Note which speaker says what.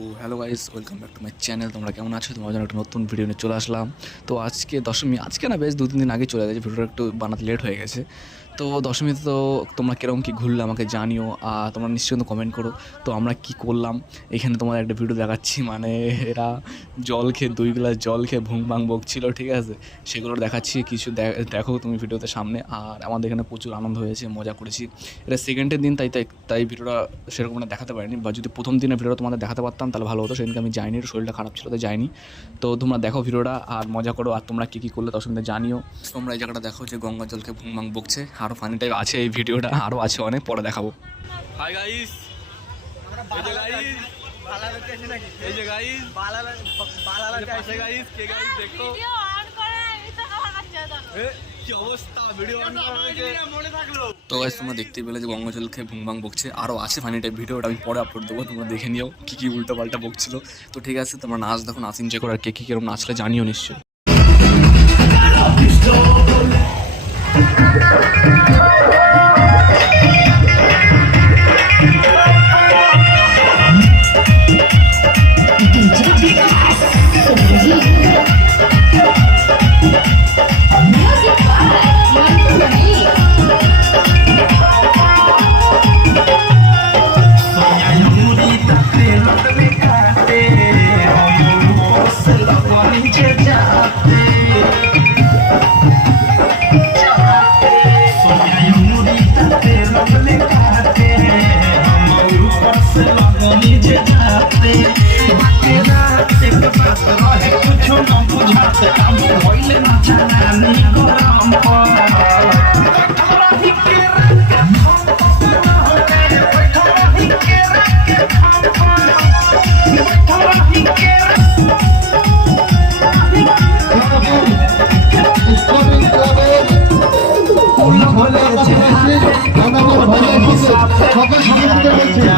Speaker 1: O hello guys welcome back to my channel তোমরা কেমন আছো? তোমার জন্য একটা নতুন ভিডিও নিয়ে চলে আসলাম। তো আজকে দশমী, আজকে না বেশ দু তিন দিন আগে চলে গেছে। ভিডিওটা একটু বানাতে লেট হয়ে গেছে। তো দশমীতে তো তোমরা কীরকম কী ঘুরলে আমাকে জানিও, আর তোমরা নিশ্চয়ই কমেন্ট করো। তো আমরা কি করলাম? এখানে তোমার একটা ভিডিও দেখাচ্ছি। মানে এরা জল খেয়ে, দুই গ্লাস জল খেয়ে ভুং ভাং বকছিল, ঠিক আছে? সেগুলো দেখাচ্ছি। কিছু দেখো তুমি ভিডিওতে সামনে। আর আমাদের এখানে প্রচুর আনন্দ হয়েছে, মজা করেছি। এটা সেকেন্ডের দিন, তাই তাই তাই ভিডিওটা সেরকম দেখাতে পারিনি। বা যদি প্রথম দিনের ভিডিওটা তোমাদের দেখাতে পারতাম তাহলে ভালো হতো। সেদিনকে আমি যাইনি শরীরটা খারাপ ছিল তাই যাইনি। তো তোমরা দেখো ভিডিওটা আর মজা করো আর তোমরা কী কী করলে তার সঙ্গে জানিও। তোমরা এই জায়গাটা দেখো যে গঙ্গা জলকে ভুং ভাং বকছে আরও ফানি টাইপ আছে এই ভিডিওটা আরও আছে অনেক পরে দেখাবো।
Speaker 2: হাই গাইস এই যে গাইস এই যে গাইস কে গাইস দেখো।
Speaker 3: ভিডিও অন করে আমি তো দাঁড়াও
Speaker 2: এ, কি অবস্থা? ভিডিও মনে থাকল?
Speaker 1: তো গাইস তোমরা দেখতে পেলে যে গঙ্গাজল খেয়ে ভুং ভাং বকছে। আরও আছে ফানি টাইপ ভিডিওটা আমি পরে আপলোড দেবো তোমরা দেখে নিও কি কি উল্টো পাল্টা বকছিল। তো ঠিক আছে তোমরা নাচ দেখো নাচ এনজয় করো আর কে কী কীরকম নাচলে জানিও নিশ্চয়ই।
Speaker 4: আমাদের ভয় লাগছে কত সময়